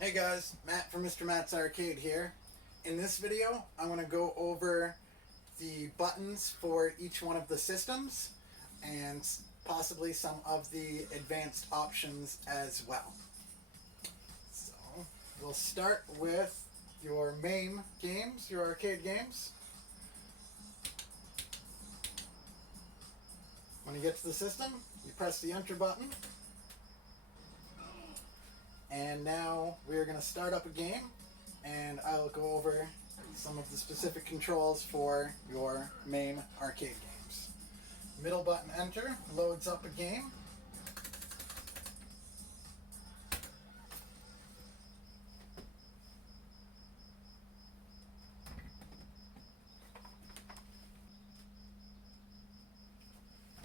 Hey guys, Matt from Mr. Matt's Arcade here. In this video, I'm going to go over the buttons for each one of the systems and possibly some of the advanced options as well. So, we'll start with your MAME games, your arcade games. When you get to the system, you press the enter button. And now we're going to start up a game, and I'll go over some of the specific controls for your MAME arcade games. Middle button enter loads up a game.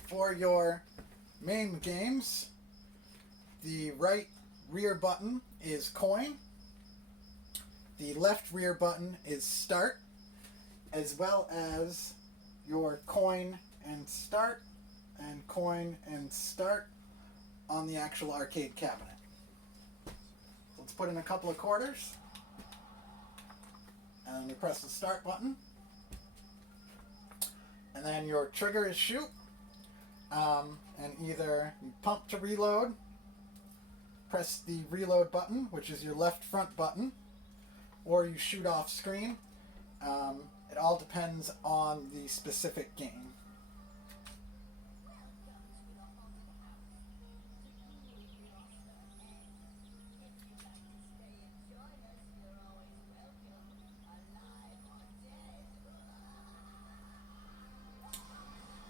For your MAME games, the right rear button is coin. The left rear button is start, as well as your coin and start on the actual arcade cabinet. Let's put in a couple of quarters, and then you press the start button, and then your trigger is shoot, and either you pump to reload, press the reload button, which is your left front button, or you shoot off screen. It all depends on the specific game.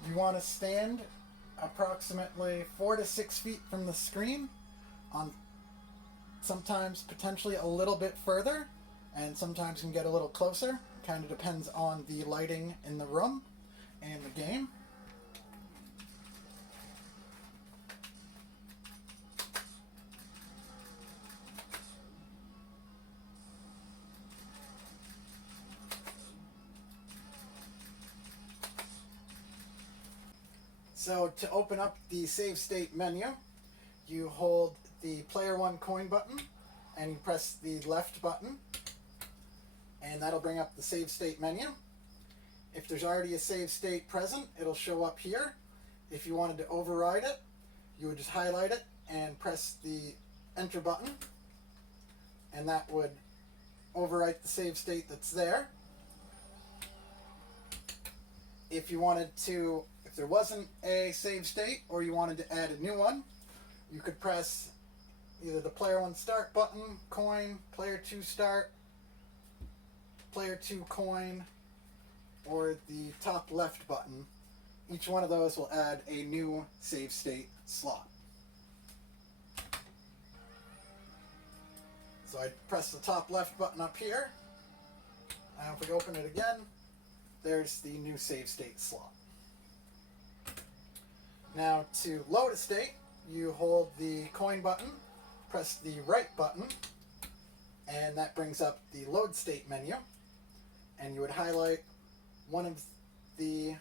You want to stand approximately 4 to 6 feet from the screen, on sometimes potentially a little bit further, and sometimes you can get a little closer. Kind of depends on the lighting in the room and the game. So to open up the save state menu, you hold the player 1 coin button and you press the left button, and that'll bring up the save state menu. If there's already a save state present, it'll show up here. If you wanted to override it, you would just highlight it and press the enter button, and that would overwrite the save state that's there. If you wanted to, if there wasn't a save state or you wanted to add a new one, you could press either the player 1 start button, coin, player 2 start, player 2 coin, or the top left button. Each one of those will add a new save state slot. So I press the top left button up here, and if we open it again, there's the new save state slot. Now to load a state, you hold the coin button, press the right button, and that brings up the load state menu, and you would highlight one of the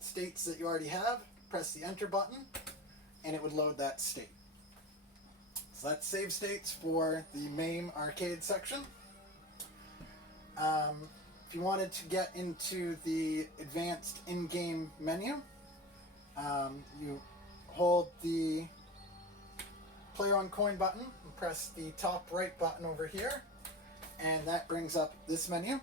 states that you already have, press the enter button, and it would load that state. So that's save states for the MAME arcade section. If you wanted to get into the advanced in-game menu, you hold the player 1 coin button and press the top right button over here, and that brings up this menu.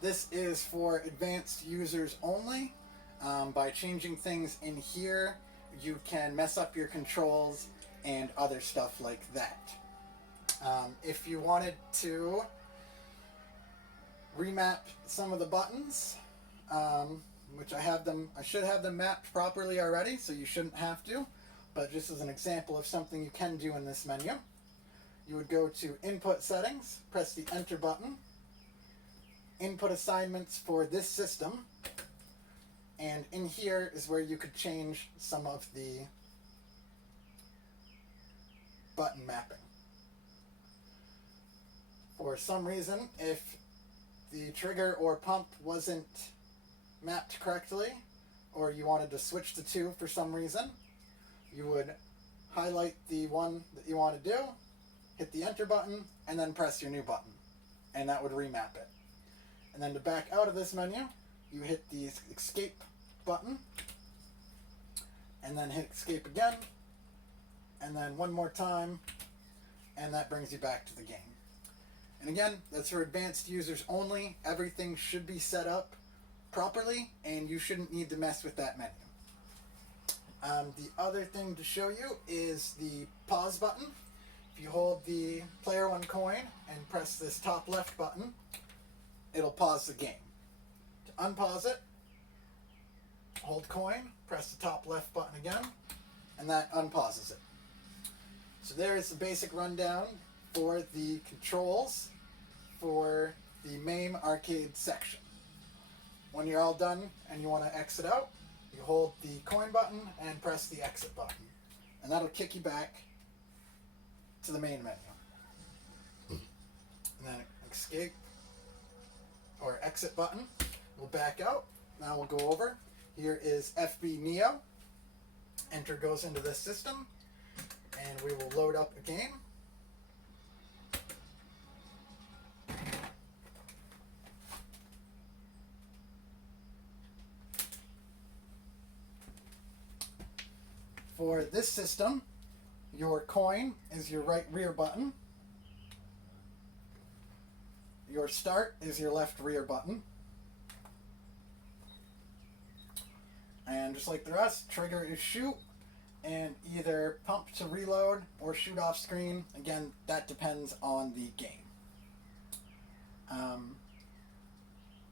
This is for advanced users only. By changing things in here, you can mess up your controls and other stuff like that. If you wanted to remap some of the buttons, which I should have them mapped properly already, so you shouldn't have to, but just as an example of something you can do in this menu, you would go to Input Settings, press the Enter button, Input Assignments for this system, and in here is where you could change some of the button mapping. For some reason, if the trigger or pump wasn't mapped correctly, or you wanted to switch the two for some reason, you would highlight the one that you want to do, hit the enter button, and then press your new button. And that would remap it. And then to back out of this menu, you hit the escape button, and then hit escape again, and then one more time, and that brings you back to the game. And again, that's for advanced users only. Everything should be set up properly, and you shouldn't need to mess with that menu. The other thing to show you is the pause button. If you hold the player one coin and press this top left button, it'll pause the game. To unpause it, hold coin, press the top left button again, and that unpauses it. So there is the basic rundown for the controls for the MAME arcade section. When you're all done and you want to exit out, you hold the coin button and press the exit button. And that'll kick you back to the main menu. And then escape or exit button. We'll back out. Now we'll go over. Here is FB Neo. Enter goes into this system. And we will load up a game. For this system, your coin is your right rear button. Your start is your left rear button. And just like the rest, trigger is shoot, and either pump to reload or shoot off screen. Again, that depends on the game. And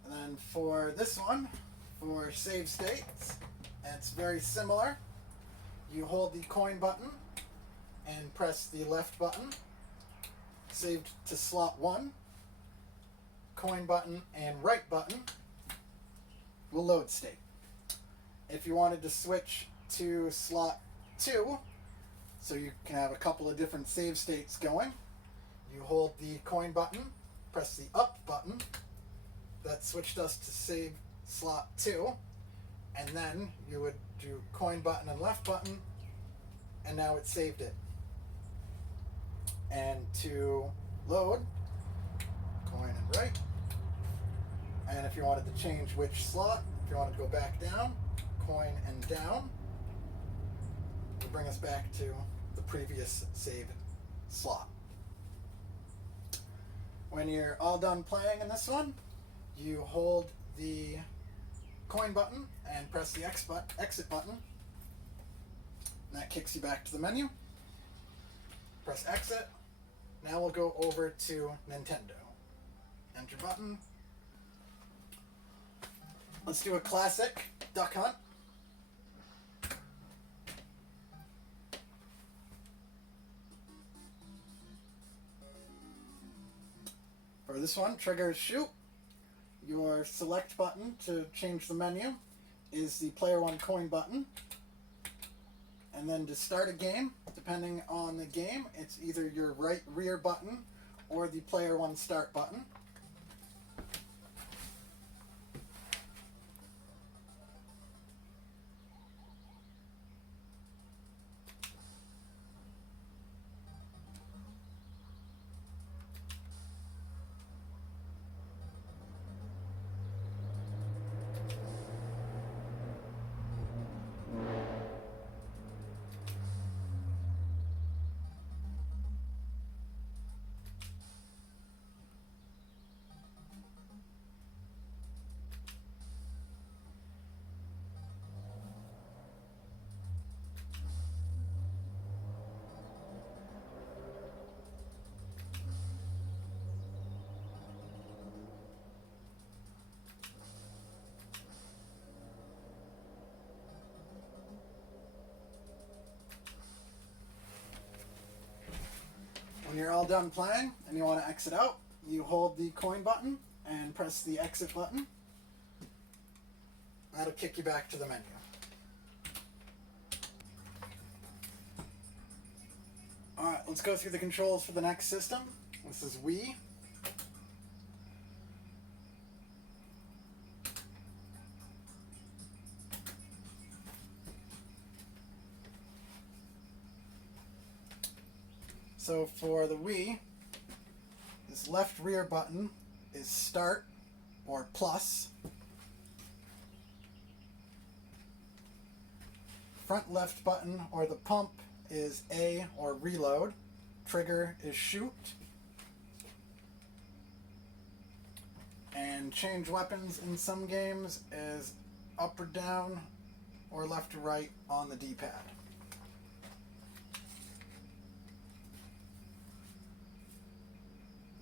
then for this one, for save states, it's very similar. You hold the coin button and press the left button. Saved to slot 1. Coin button and right button will load state. If you wanted to switch to slot 2, so you can have a couple of different save states going, you hold the coin button, press the up button. That switched us to save slot 2. And then you would do coin button and left button, and now it saved it. And to load, coin and right. And if you wanted to change which slot, if you wanted to go back down, coin and down, will bring us back to the previous save slot. When you're all done playing in this one, you hold the coin button and press the exit button. And that kicks you back to the menu. Press exit. Now we'll go over to Nintendo. Enter button. Let's do a classic Duck Hunt. For this one, trigger is shoot. Your select button to change the menu is the player one coin button. And then to start a game, depending on the game, it's either your right rear button or the player one start button. When you're all done playing and you want to exit out, you hold the coin button and press the exit button. That'll kick you back to the menu. Alright, let's go through the controls for the next system. This is Wii. So for the Wii, this left rear button is start or plus. Front left button or the pump is A or reload. Trigger is shoot. And change weapons in some games is up or down or left or right on the D-pad.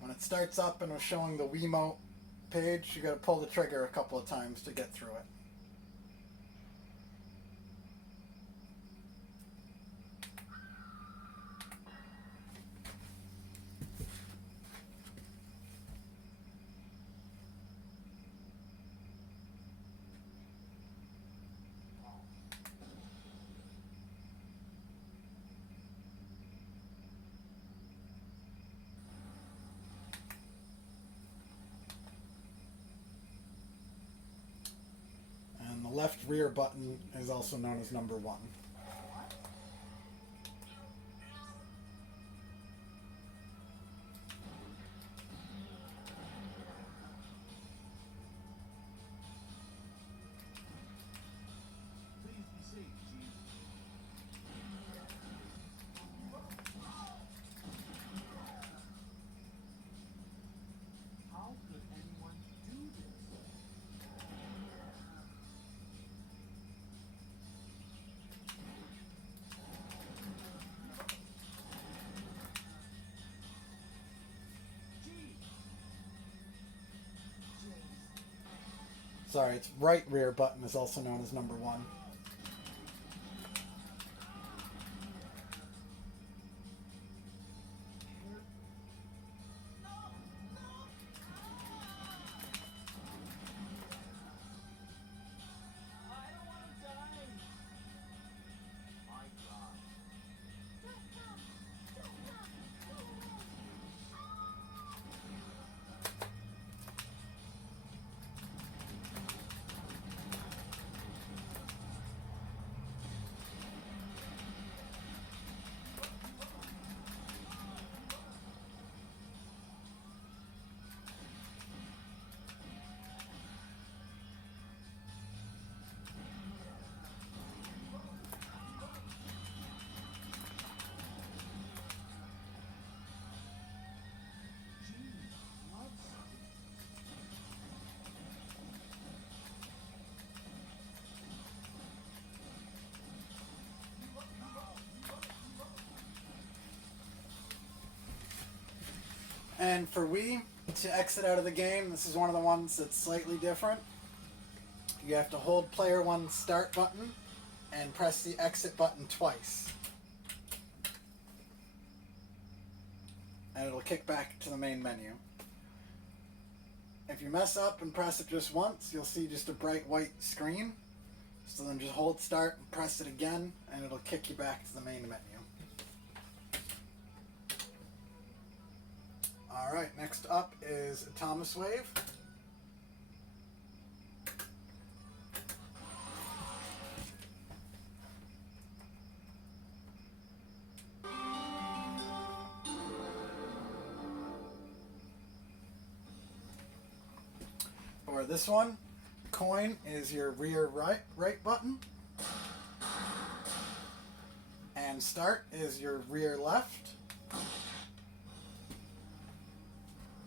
When it starts up and is showing the Wiimote page, you got to pull the trigger a couple of times to get through it. And the left rear button is also known as number 1. Sorry, its right rear button is also known as number 1. And for Wii, to exit out of the game, this is one of the ones that's slightly different. You have to hold player 1's start button and press the exit button twice. And it'll kick back to the main menu. If you mess up and press it just once, you'll see just a bright white screen. So then just hold start and press it again, and it'll kick you back to the main menu. Alright, next up is Atomiswave. For this one, coin is your rear right button, and start is your rear left.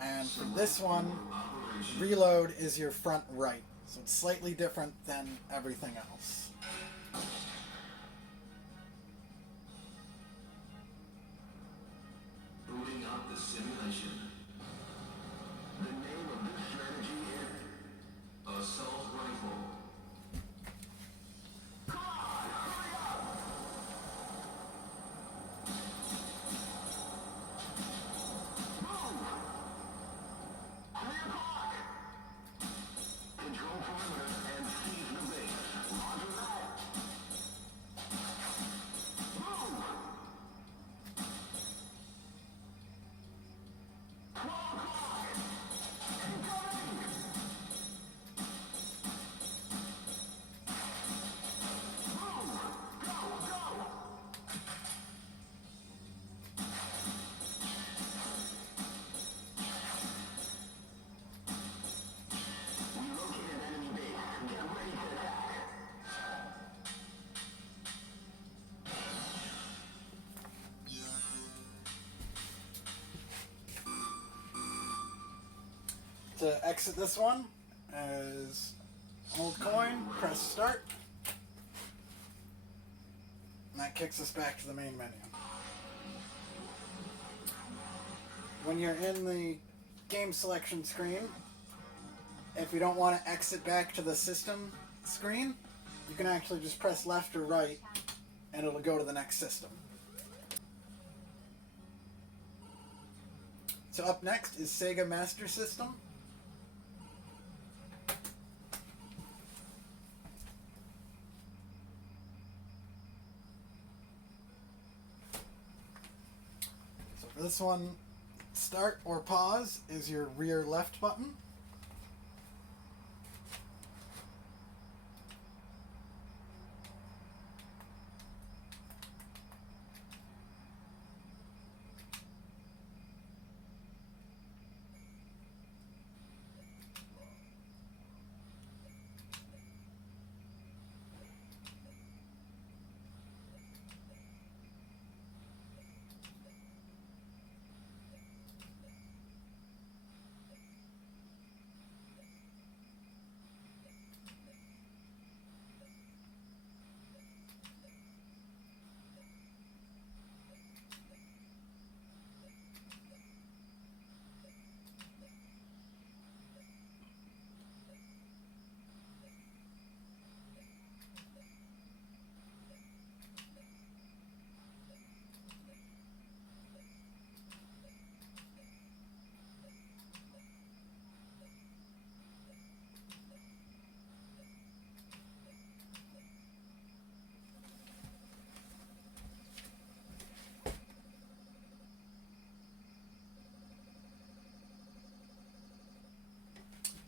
And for this one, reload is your front right. So it's slightly different than everything else. Booting up the simulation. The name of this strategy is Assault Rifle. Come on, hurry up! Move! 3 o'clock! Control perimeter and seize the base. Roger that! Move! To exit this one is hold coin, press start, and that kicks us back to the main menu. When you're in the game selection screen, if you don't want to exit back to the system screen, you can actually just press left or right and it'll go to the next system. So up next is Sega Master System. So for this one, start or pause is your rear left button.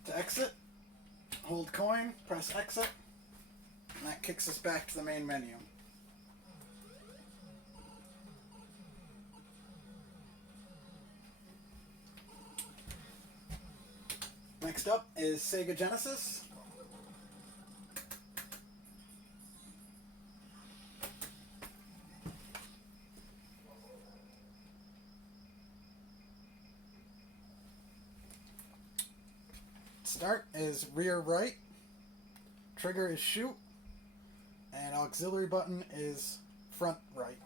To exit, hold coin, press exit, and that kicks us back to the main menu. Next up is Sega Genesis. Start is rear right, trigger is shoot, and auxiliary button is front right.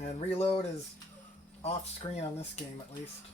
And reload is off screen on this game at least.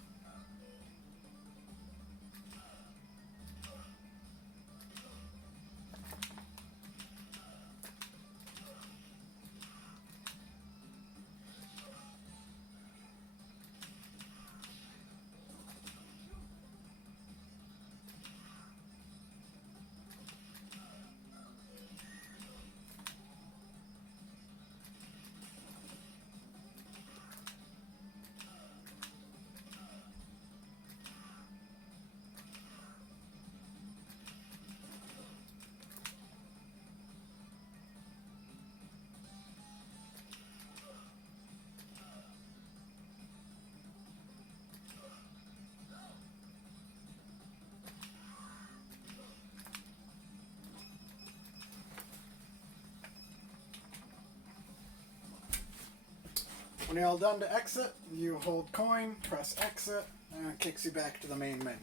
When you're all done to exit, you hold coin, press exit, and it kicks you back to the main menu.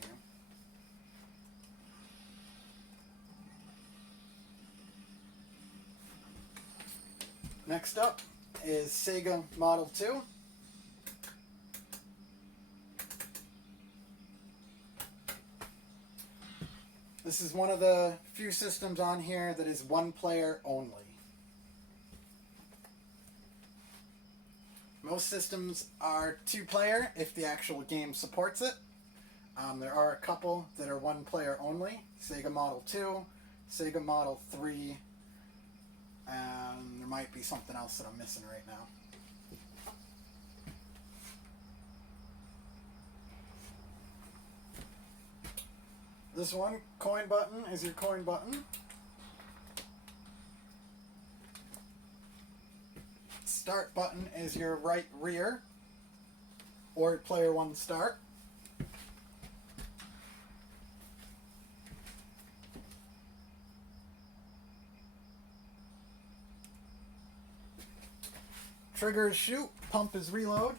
Next up is Sega Model 2. This is one of the few systems on here that is one player only. Most systems are two player if the actual game supports it. There are a couple that are one player only. Sega Model 2, Sega Model 3, and there might be something else that I'm missing right now. this one, coin button is your coin button. Start button is your right rear, or player one start. Trigger is shoot, pump is reload.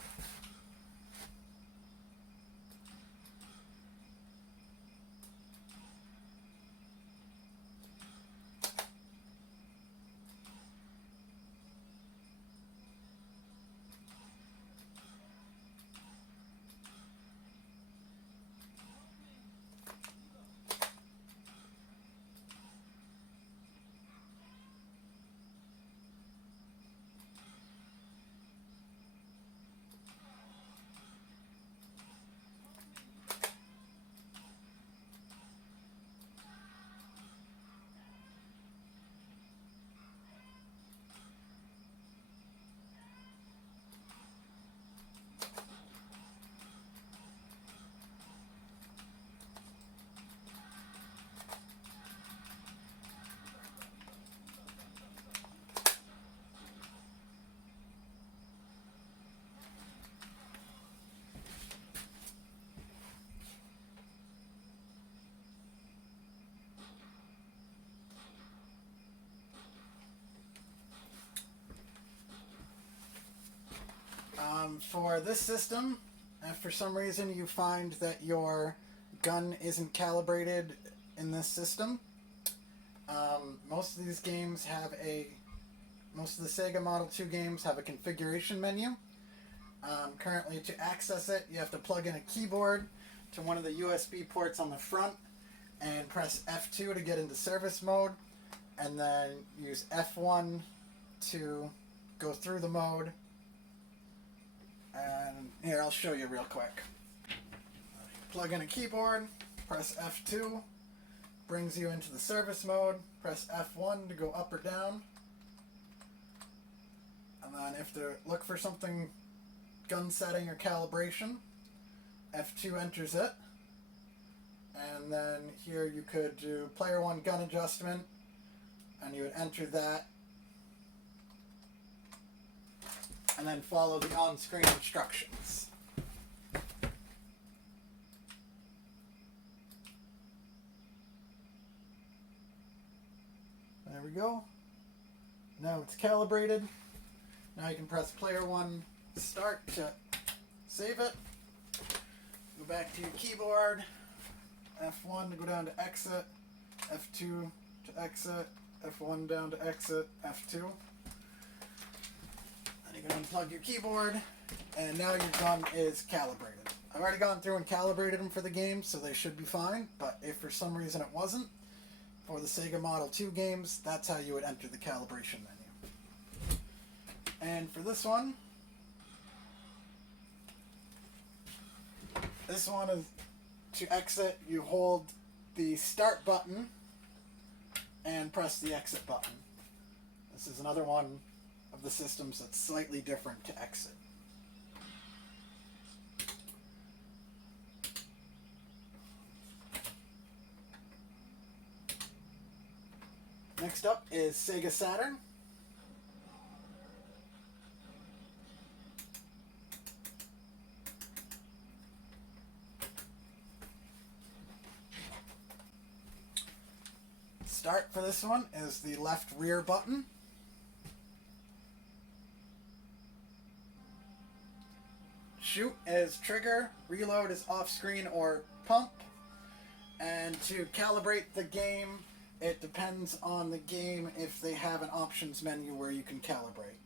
For this system, if for some reason you find that your gun isn't calibrated in this system, most of the Sega Model 2 games have a configuration menu. Currently, to access it, you have to plug in a keyboard to one of the USB ports on the front and press F2 to get into service mode, and then use F1 to go through the mode. And here, I'll show you real quick. Plug in a keyboard, press F2, brings you into the service mode, press F1 to go up or down. And then if to look for something gun setting or calibration, F2 enters it. And then here you could do player one gun adjustment, and you would enter that. And then follow the on-screen instructions. There we go. Now it's calibrated. Now you can press player one start to save it. Go back to your keyboard. F1 to go down to exit. F2 to exit. F1 down to exit. F2. You can unplug your keyboard, and now your gun is calibrated. I've already gone through and calibrated them for the game, so they should be fine, but if for some reason it wasn't, for the Sega Model 2 games, that's how you would enter the calibration menu. And for this one is to exit, you hold the start button and press the exit button. This is another one of the systems that's slightly different to exit. Next up is Sega Saturn. Start for this one is the left rear button. Shoot is trigger, reload is off screen or pump. And to calibrate the game, it depends on the game if they have an options menu where you can calibrate.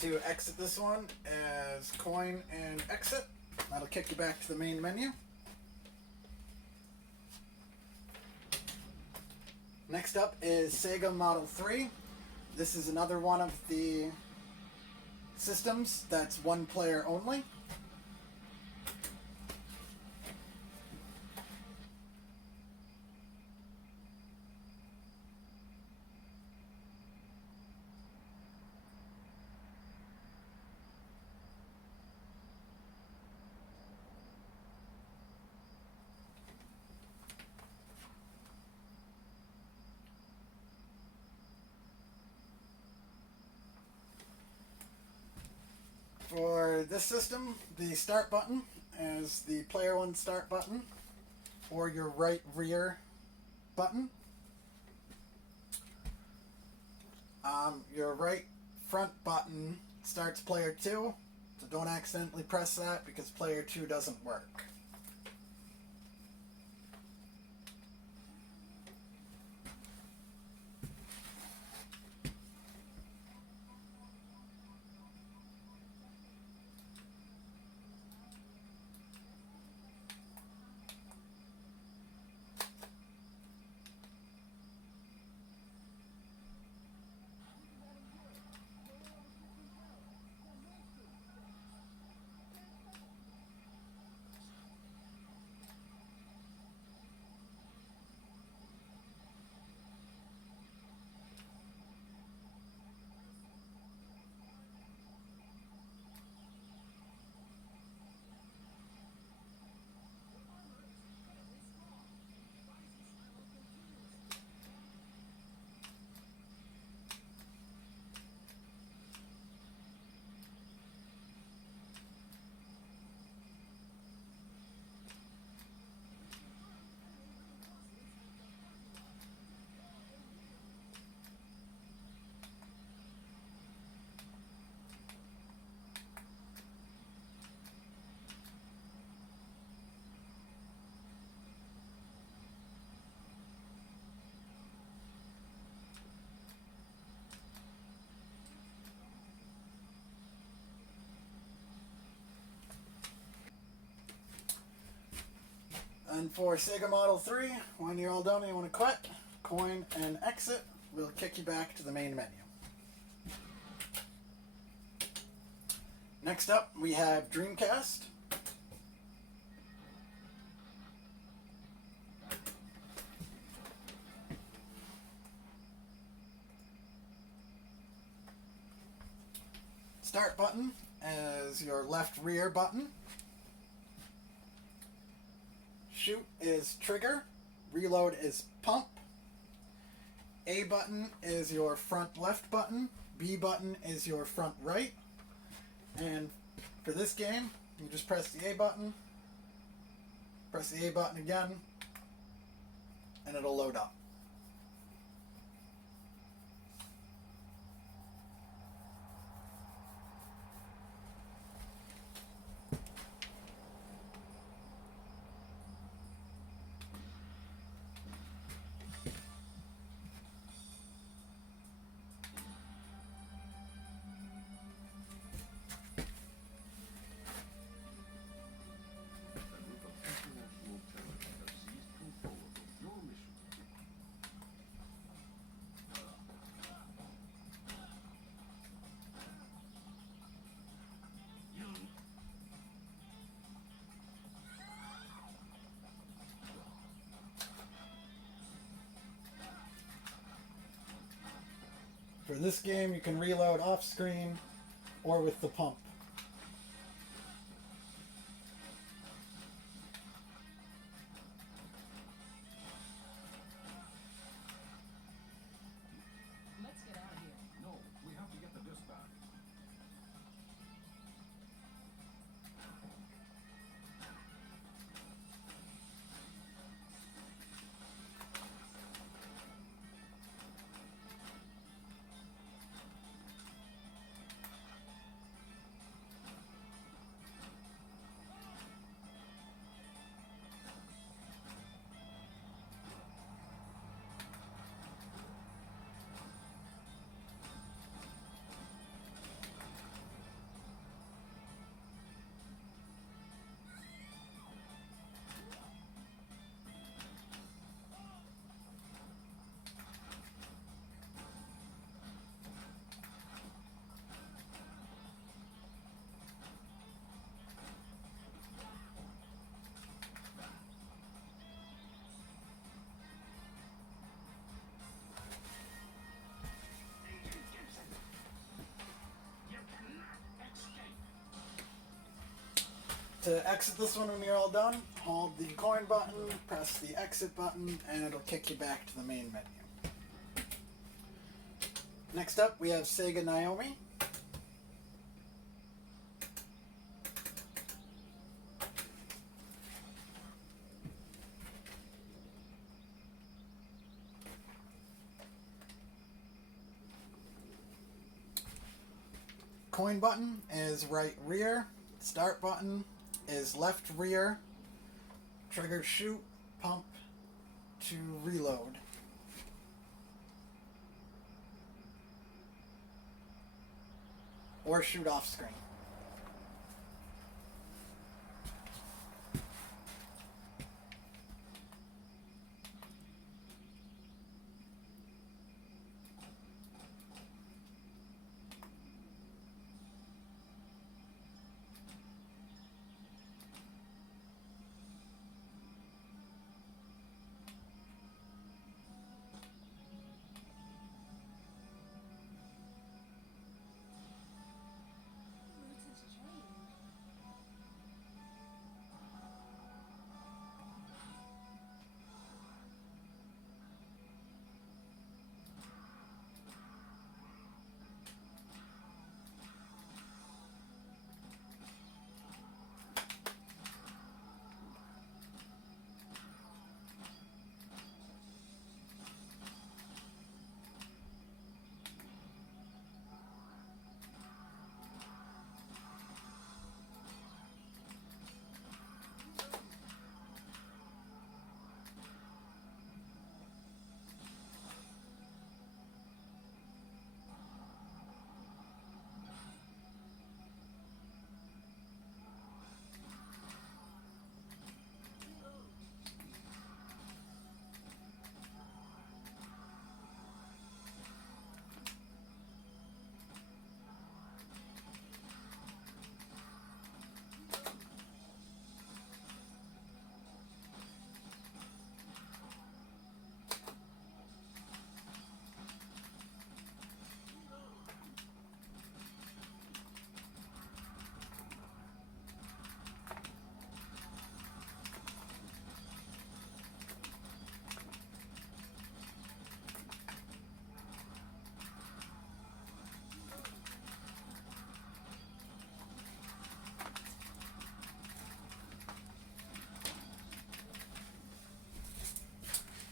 To exit this one is coin and exit. That'll kick you back to the main menu. Next up is Sega Model 3. This is another one of the systems that's one player only. For this system, the start button is the player one start button, or your right rear button. Your right front button starts player 2, so don't accidentally press that because player 2 doesn't work. And for Sega Model 3, when you're all done and you want to quit, coin and exit will kick you back to the main menu. Next up, we have Dreamcast. Start button is your left rear button. Shoot is trigger. Reload is pump. A button is your front left button. B button is your front right. And for this game, you just press the A button, press the A button again, and it'll load up. For this game, you can reload off screen or with the pump. Let's get out of here. No, we have to get the disc back. To exit this one when you're all done, hold the coin button, press the exit button, and it'll kick you back to the main menu. Next up, we have Sega Naomi. Coin button is right rear. Start button is left rear. Trigger shoot, pump to reload. Or shoot off screen. Routes has changed.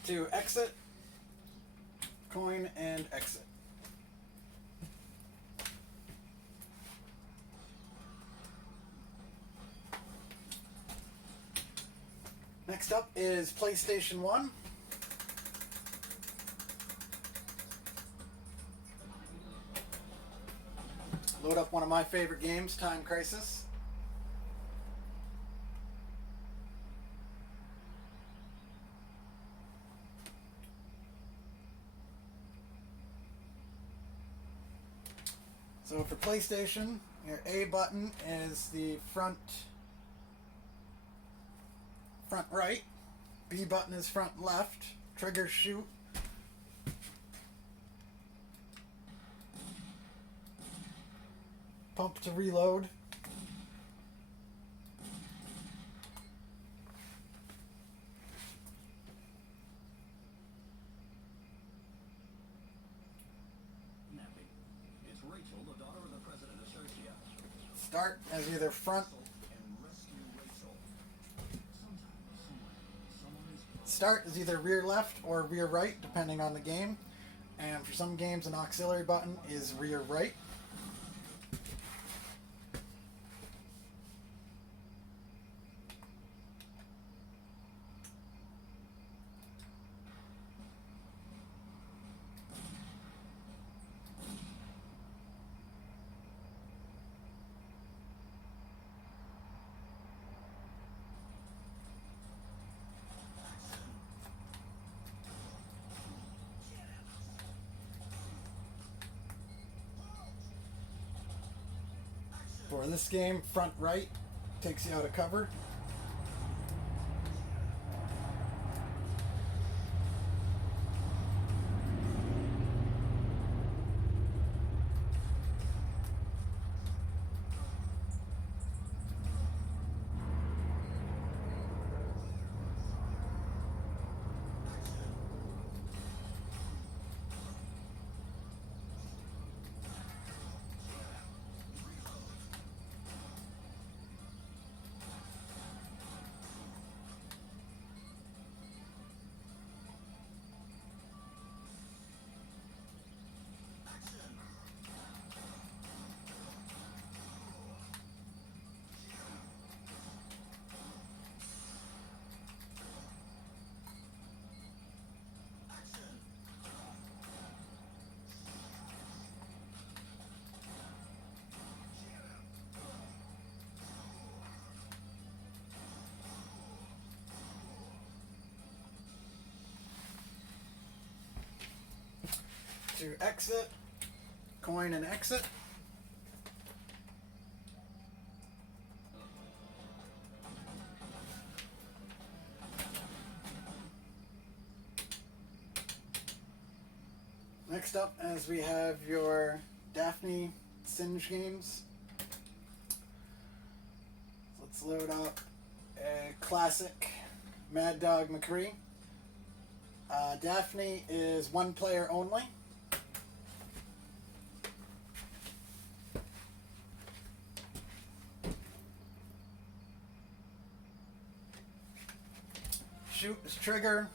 To exit, coin and exit. Next up is PlayStation 1. Load up one of my favorite games, Time Crisis. So for PlayStation, your A button is the front right, B button is front left, trigger shoot, pump to reload, Napping. It's Rachel, the daughter of the president of Serbia. start as either front. And rescue Rachel. Sometimes, someone is Start is either rear left or rear right, depending on the game. And for some games, an auxiliary button is rear right. For this game, front right takes you out of cover. To exit, coin and exit. Next up, as we have your Daphne Singe games. Let's load up a classic Mad Dog McCree. Daphne is one player only. Shoot is trigger,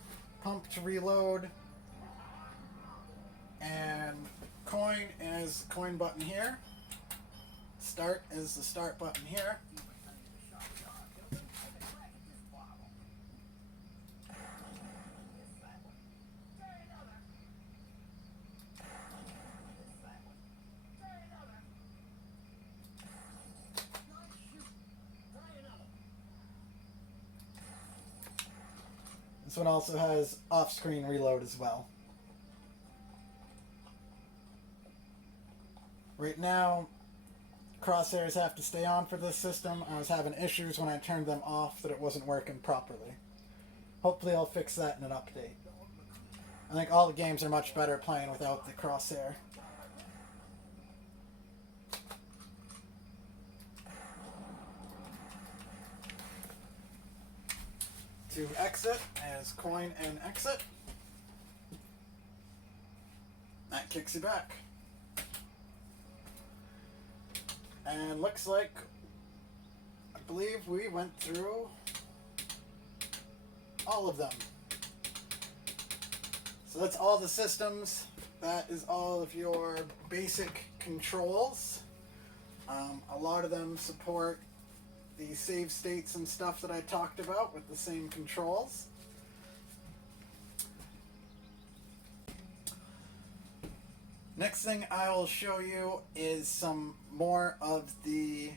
pump to reload, and coin is the coin button here. Start is the start button here. This one also has off-screen reload as well. Right now, crosshairs have to stay on for this system. I was having issues when I turned them off that it wasn't working properly. Hopefully I'll fix that in an update. I think all the games are much better playing without the crosshair. To exit as coin and exit. That kicks you back. And looks like, I believe we went through all of them. So that's all the systems. That is all of your basic controls. A lot of them support the save states and stuff that I talked about with the same controls. Next thing I will show you is some more of the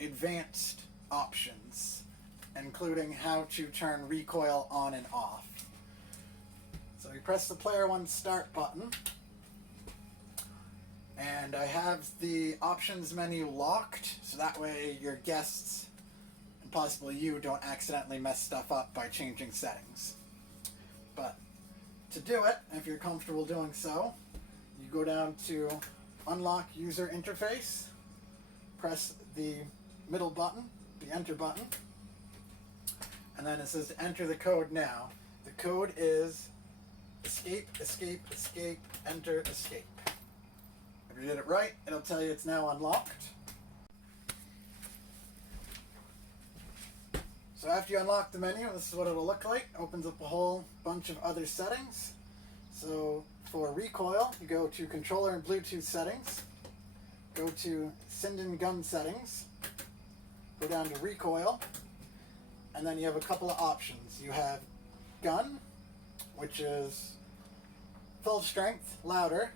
advanced options, including how to turn recoil on and off. So you press the player one start button, and I have the options menu locked, so that way your guests and possibly you don't accidentally mess stuff up by changing settings. But to do it, if you're comfortable doing so, you go down to Unlock User Interface, press the middle button, the enter button, and then it says to enter the code now. The code is escape, escape, escape, enter, escape. If you did it right, it'll tell you it's now unlocked. So after you unlock the menu, this is what it'll look like. It opens up a whole bunch of other settings. So for recoil, you go to controller and Bluetooth settings, go to Sinden gun settings, go down to recoil, and then you have a couple of options. You have gun, which is full strength, louder,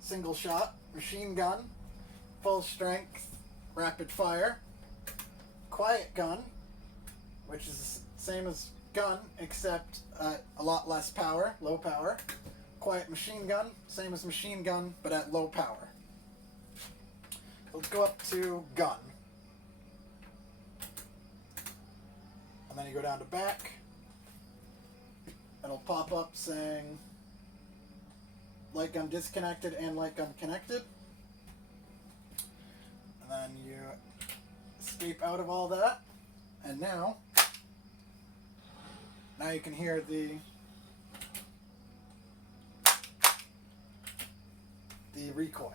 single shot, machine gun, full strength, rapid fire, quiet gun, which is the same as gun except a lot less power, low power, quiet machine gun, same as machine gun but at low power. Let's go up to gun, and then you go down to back. It'll pop up saying light gun disconnected and light gun connected. And then you escape out of all that. And now you can hear the recoil.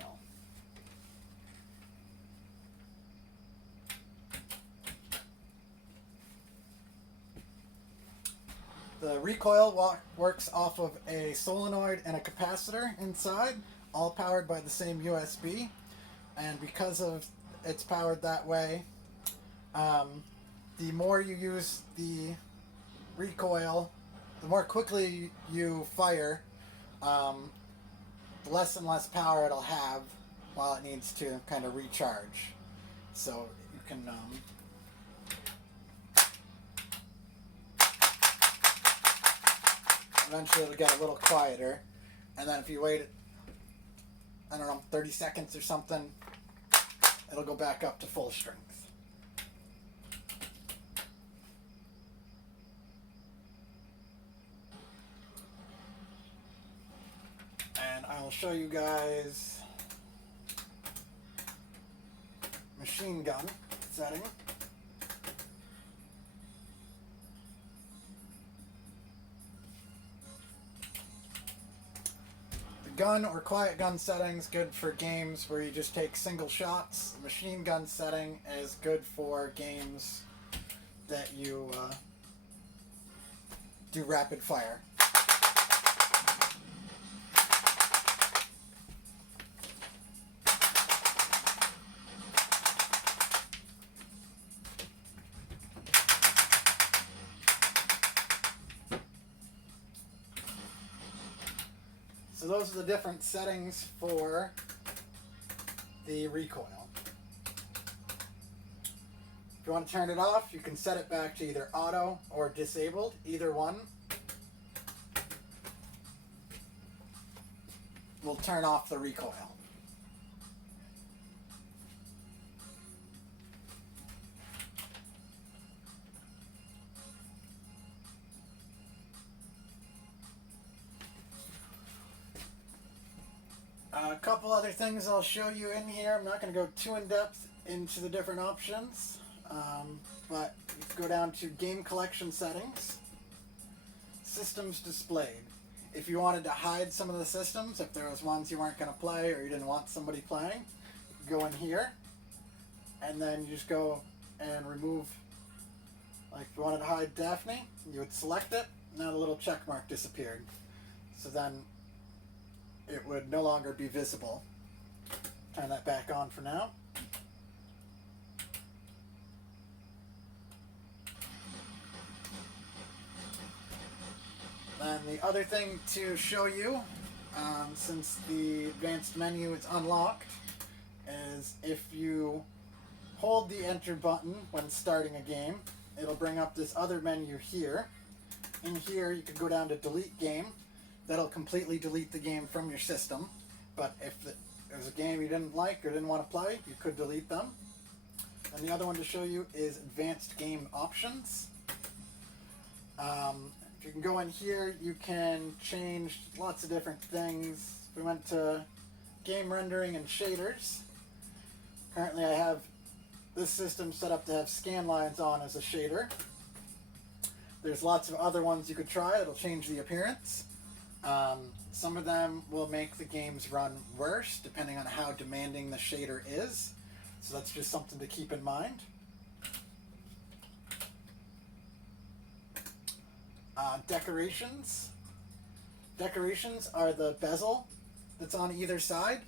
The recoil works off of a solenoid and a capacitor inside, all powered by the same USB. And because of it's powered that way, the more you use the recoil, the more quickly you fire, the less and less power it'll have while it needs to kind of recharge. So you can eventually it'll get a little quieter, And then if you wait, I don't know, 30 seconds or something, it'll go back up to full strength. And I'll show you guys machine gun setting. The gun or quiet gun settings good for games where you just take single shots. The machine gun setting is good for games that you do rapid fire. So those are the different settings for the recoil. If you want to turn it off, you can set it back to either auto or disabled, either one will turn off the recoil. A couple other things I'll show you in here. I'm not going to go too in depth into the different options, but you can go down to game collection settings, systems displayed. If you wanted to hide some of the systems, if there was ones you weren't going to play or you didn't want somebody playing, you can go in here and then you just go and remove. Like if you wanted to hide Daphne, you would select it. Now the little check mark disappeared. So then it would no longer be visible. Turn that back on for now. And the other thing to show you, since the advanced menu is unlocked, is if you hold the enter button when starting a game, it'll bring up this other menu here. In here you could go down to delete game. That'll completely delete the game from your system. But if there's a game you didn't like or didn't want to play, you could delete them. And the other one to show you is advanced game options. If you can go in here, you can change lots of different things. We went to game rendering and shaders. Currently I have this system set up to have scan lines on as a shader. There's lots of other ones you could try. It'll change the appearance. Some of them will make the games run worse depending on how demanding the shader is. So that's just something to keep in mind. Decorations. Decorations are the bezel that's on either side.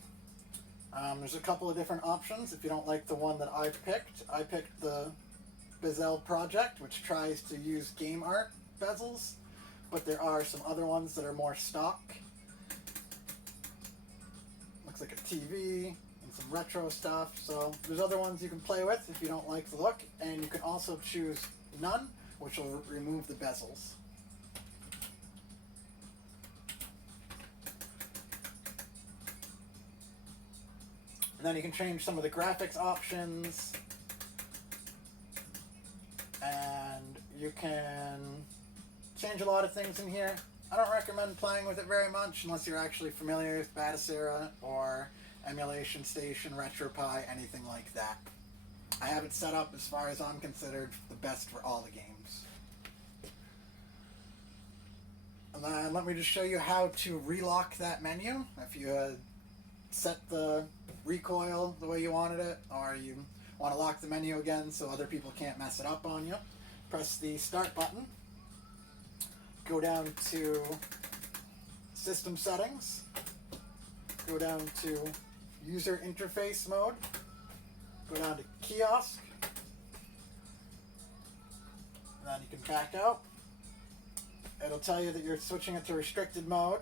There's a couple of different options. If you don't like the one that I picked the Bezel Project, which tries to use game art bezels, but there are some other ones that are more stock. Looks like a TV and some retro stuff. So there's other ones you can play with if you don't like the look, and you can also choose none, which will remove the bezels. And then you can change some of the graphics options, and you can change a lot of things in here. I don't recommend playing with it very much unless you're actually familiar with Batocera or Emulation Station, RetroPie, anything like that. I have it set up as far as I'm considered the best for all the games. And then let me just show you how to relock that menu. If you set the recoil the way you wanted it, or you want to lock the menu again so other people can't mess it up on you, press the start button, go down to system settings, go down to user interface mode, go down to kiosk, and then you can back out. It'll tell you that you're switching it to restricted mode,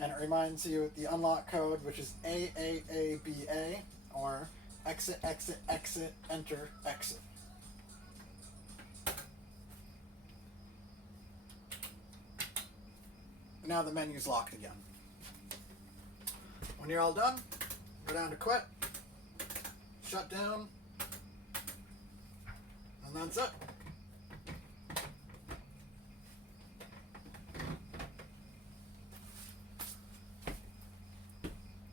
and it reminds you the unlock code, which is AAABA, or exit, exit, exit, enter, exit. Now the menu's locked again. When you're all done, go down to quit, shut down, and that's it.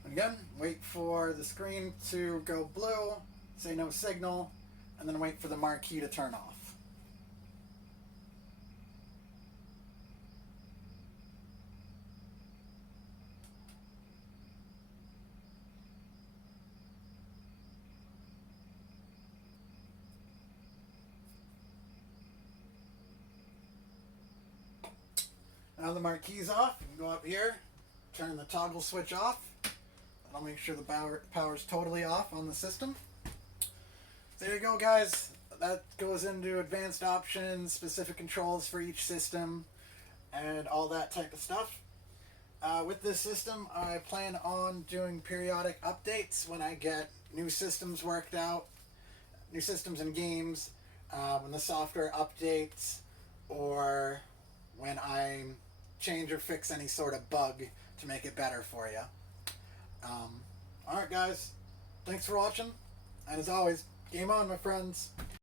Again, wait for the screen to go blue, say no signal, and then wait for the marquee to turn off. Now the marquee's off, you can go up here, turn the toggle switch off. I'll make sure the power's totally off on the system. There you go, guys. That goes into advanced options, specific controls for each system, and all that type of stuff. With this system, I plan on doing periodic updates when I get new systems worked out, new systems and games, when the software updates, or when I change or fix any sort of bug to make it better for you. Alright guys, thanks for watching, and as always, game on my friends.